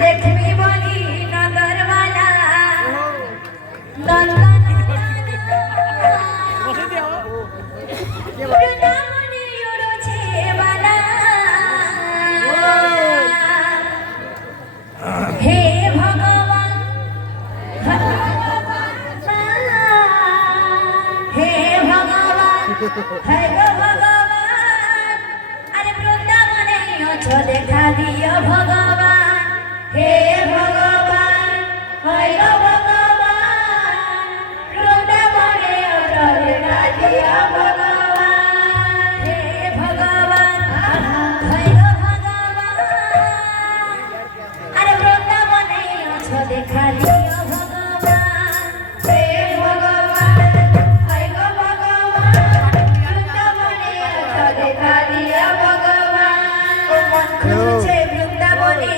দেখবি বলি নগরওয়ালা নন্দন বৃন্দাবনে উড়ছে বালা হে ভগবান হে ভগবান হে ভগবান আরে বৃন্দাবনে আছো দেখা দিও ভগবান হে ভগবান হয় ভগবান বৃন্দাবনে আছো দেখা দিও ভগবান হে ভগবান হয় ভগবান আরে বৃন্দাবনে আছো দেখা দিও ভগবান হে ভগবান হয় ভগবান বৃন্দাবনে আছো দেখা দিও ভগবান মন খুঁজছে বৃন্দাবনে